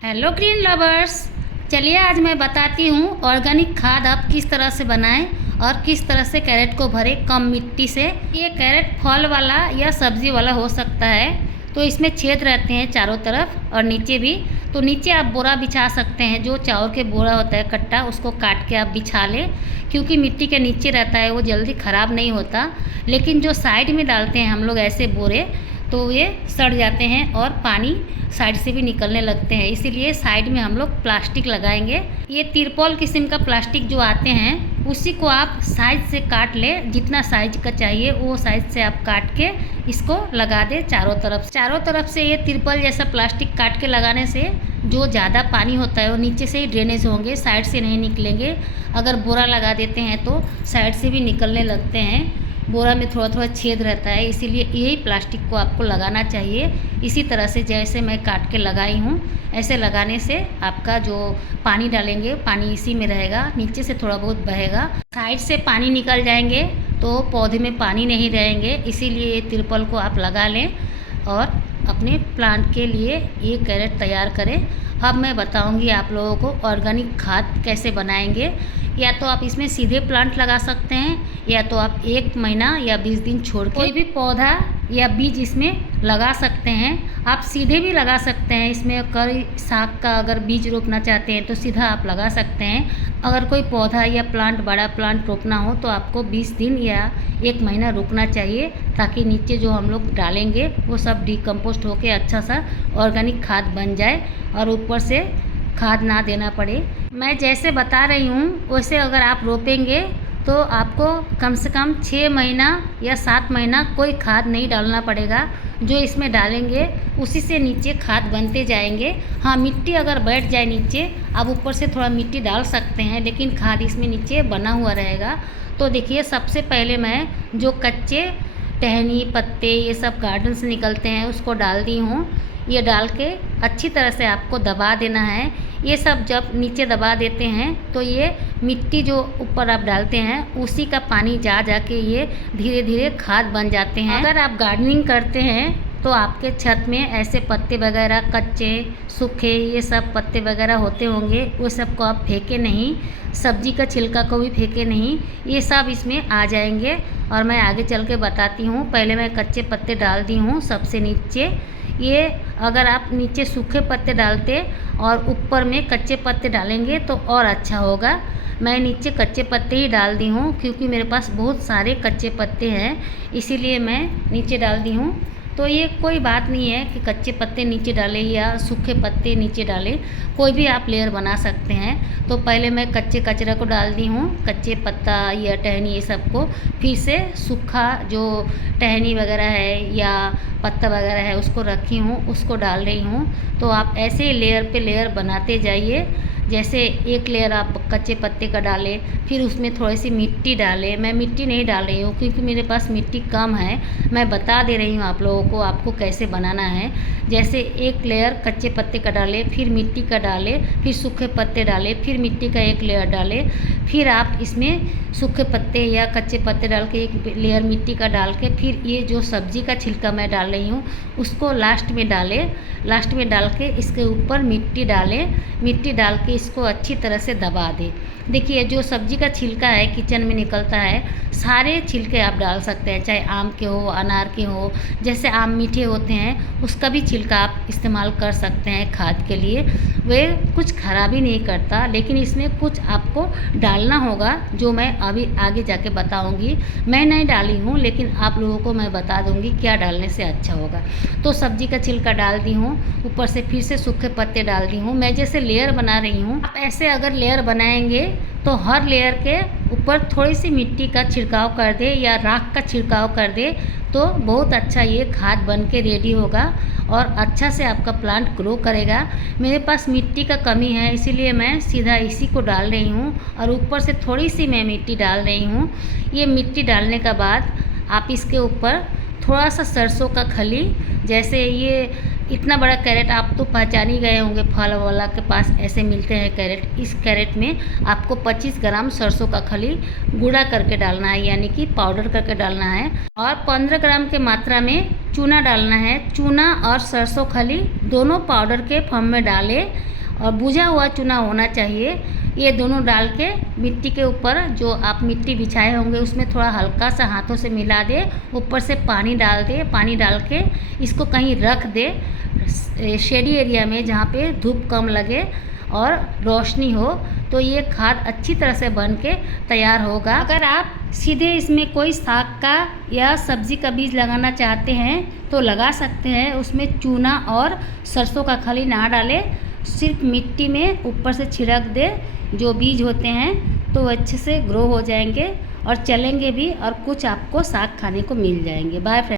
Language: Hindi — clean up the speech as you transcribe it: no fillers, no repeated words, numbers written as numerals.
Hello green lovers. चलिए आज मैं बताती हूँ ऑर्गेनिक खाद आप किस तरह से बनाएं और किस तरह से कैरेट को भरें कम मिट्टी से। ये कैरेट फल वाला या सब्ज़ी वाला हो सकता है, तो इसमें छेद रहते हैं चारों तरफ और नीचे भी। तो नीचे आप बोरा बिछा सकते हैं, जो चावल के बोरा होता है कट्टा, उसको काट के आप बिछा लें, क्योंकि मिट्टी के नीचे रहता है वो जल्दी ख़राब नहीं होता। लेकिन जो साइड में डालते हैं हम लोग ऐसे बोरे, तो ये सड़ जाते हैं और पानी साइड से भी निकलने लगते हैं। इसीलिए साइड में हम लोग प्लास्टिक लगाएंगे। ये तिरपल किस्म का प्लास्टिक जो आते हैं, उसी को आप साइज से काट लें, जितना साइज का चाहिए वो साइज से आप काट के इसको लगा दें चारों तरफ से। ये तिरपल जैसा प्लास्टिक काट के लगाने से जो ज़्यादा पानी होता है वो नीचे से ही ड्रेनेज होंगे, साइड से नहीं निकलेंगे। अगर बोरा लगा देते हैं तो साइड से भी निकलने लगते हैं। बोरा में थोड़ा थोड़ा छेद रहता है, इसीलिए यही प्लास्टिक को आपको लगाना चाहिए। इसी तरह से जैसे मैं काट के लगाई हूँ, ऐसे लगाने से आपका जो पानी डालेंगे पानी इसी में रहेगा, नीचे से थोड़ा बहुत बहेगा, साइड से पानी निकल जाएंगे तो पौधे में पानी नहीं रहेंगे। इसीलिए ये तिरपल को आप लगा लें और अपने प्लांट के लिए ये कैरेट तैयार करें। अब मैं बताऊंगी आप लोगों को ऑर्गेनिक खाद कैसे बनाएंगे। या तो आप इसमें सीधे प्लांट लगा सकते हैं, या तो आप 1 महीना या 20 दिन छोड़ के कोई भी पौधा या बीज इसमें लगा सकते हैं। आप सीधे भी लगा सकते हैं, इसमें कई साग का अगर बीज रोपना चाहते हैं तो सीधा आप लगा सकते हैं। अगर कोई पौधा या प्लांट बड़ा प्लांट रोपना हो तो आपको 20 दिन या 1 महीना रुकना चाहिए, ताकि नीचे जो हम लोग डालेंगे वो सब डिकम्पोस्ट होकर अच्छा सा ऑर्गेनिक खाद बन जाए और ऊपर से खाद ना देना पड़े। मैं जैसे बता रही हूँ वैसे अगर आप रोपेंगे तो आपको कम से कम 6 महीना या 7 महीना कोई खाद नहीं डालना पड़ेगा। जो इसमें डालेंगे उसी से नीचे खाद बनते जाएंगे। हाँ, मिट्टी अगर बैठ जाए नीचे, आप ऊपर से थोड़ा मिट्टी डाल सकते हैं, लेकिन खाद इसमें नीचे बना हुआ रहेगा। तो देखिए, सबसे पहले मैं जो कच्चे टहनी पत्ते ये सब गार्डन से निकलते हैं उसको डाल दी हूँ। ये डाल के अच्छी तरह से आपको दबा देना है। ये सब जब नीचे दबा देते हैं तो ये मिट्टी जो ऊपर आप डालते हैं उसी का पानी जा के ये धीरे धीरे खाद बन जाते हैं। अगर आप गार्डनिंग करते हैं तो आपके छत में ऐसे पत्ते वगैरह कच्चे सूखे ये सब पत्ते वगैरह होते होंगे, वो सब को आप फेंके नहीं, सब्जी का छिलका को भी फेंके नहीं, ये सब इसमें आ जाएंगे। और मैं आगे चल के बताती हूँ। पहले मैं कच्चे पत्ते डाल दी हूँ सबसे नीचे। ये अगर आप नीचे सूखे पत्ते डालते और ऊपर में कच्चे पत्ते डालेंगे तो और अच्छा होगा। मैं नीचे कच्चे पत्ते ही डाल दी हूँ, क्योंकि मेरे पास बहुत सारे कच्चे पत्ते हैं, इसीलिए मैं नीचे डाल दी हूँ। तो ये कोई बात नहीं है कि कच्चे पत्ते नीचे डालें या सूखे पत्ते नीचे डालें, कोई भी आप लेयर बना सकते हैं। तो पहले मैं कच्चे कचरा को डाल दी हूँ, कच्चे पत्ता या टहनी ये सब को, फिर से सूखा जो टहनी वगैरह है या पत्ता वगैरह है उसको रखी हूँ, उसको डाल रही हूँ। तो आप ऐसे ही लेयर पे लेयर बनाते जाइए। जैसे एक लेयर आप कच्चे पत्ते का डालें, फिर उसमें थोड़ी सी मिट्टी डालें। मैं मिट्टी नहीं डाल रही हूँ क्योंकि मेरे पास मिट्टी कम है, मैं बता दे रही हूँ आप लोगों को आपको कैसे बनाना है। जैसे एक लेयर कच्चे पत्ते का डालें, फिर मिट्टी का डालें, फिर सूखे पत्ते डालें, फिर मिट्टी का एक लेयर डालें, फिर आप इसमें सूखे पत्ते या कच्चे पत्ते डाल के एक लेयर मिट्टी का डाल के, फिर ये जो सब्जी का छिलका मैं डाल रही हूँ उसको लास्ट में डालें। लास्ट में डाल के इसके ऊपर मिट्टी डालें, मिट्टी डाल के इसको अच्छी तरह से दबा दें। देखिए, जो सब्जी का छिलका है किचन में निकलता है, सारे छिलके आप डाल सकते हैं, चाहे आम के हो अनार के हो। जैसे आम मीठे होते हैं उसका भी छिलका आप इस्तेमाल कर सकते हैं खाद के लिए, वे कुछ खराबी नहीं करता। लेकिन इसमें कुछ आपको डालना होगा जो मैं अभी आगे जाके बताऊंगी। मैं नहीं डाली हूँ, लेकिन आप लोगों को मैं बता दूंगी क्या डालने से अच्छा होगा। तो सब्जी का छिलका डाल दी हूँ, ऊपर से फिर से सूखे पत्ते डाल दी हूँ। मैं जैसे लेयर बना रही हूँ, आप ऐसे अगर लेयर बनाएंगे तो हर लेयर के ऊपर थोड़ी सी मिट्टी का छिड़काव कर दे या राख का छिड़काव कर दे, तो बहुत अच्छा ये खाद बन के रेडी होगा और अच्छा से आपका प्लांट ग्रो करेगा। मेरे पास मिट्टी का कमी है, इसीलिए मैं सीधा इसी को डाल रही हूँ और ऊपर से थोड़ी सी मैं मिट्टी डाल रही हूँ। ये मिट्टी डालने के बाद आप इसके ऊपर थोड़ा सा सरसों का खली, जैसे ये इतना बड़ा कैरेट आप तो पहचान ही गए होंगे, फल वाला के पास ऐसे मिलते हैं कैरेट। इस कैरेट में आपको 25 ग्राम सरसों का खली गुड़ा करके डालना है, यानी कि पाउडर करके डालना है, और 15 ग्राम के मात्रा में चूना डालना है। चूना और सरसों खली दोनों पाउडर के फॉर्म में डालें और भुजा हुआ चूना होना चाहिए। ये दोनों डाल के मिट्टी के ऊपर जो आप मिट्टी बिछाए होंगे उसमें थोड़ा हल्का सा हाथों से मिला दे, ऊपर से पानी डाल दे। पानी डाल के इसको कहीं रख दे शेडी एरिया में जहाँ पे धूप कम लगे और रोशनी हो, तो ये खाद अच्छी तरह से बन के तैयार होगा। अगर आप सीधे इसमें कोई साग का या सब्जी का बीज लगाना चाहते हैं तो लगा सकते हैं। उसमें चूना और सरसों का खली ना डालें, सिर्फ मिट्टी में ऊपर से छिड़क दे जो बीज होते हैं, तो वो अच्छे से ग्रो हो जाएंगे और चलेंगे भी और कुछ आपको साग खाने को मिल जाएंगे। Bye friend.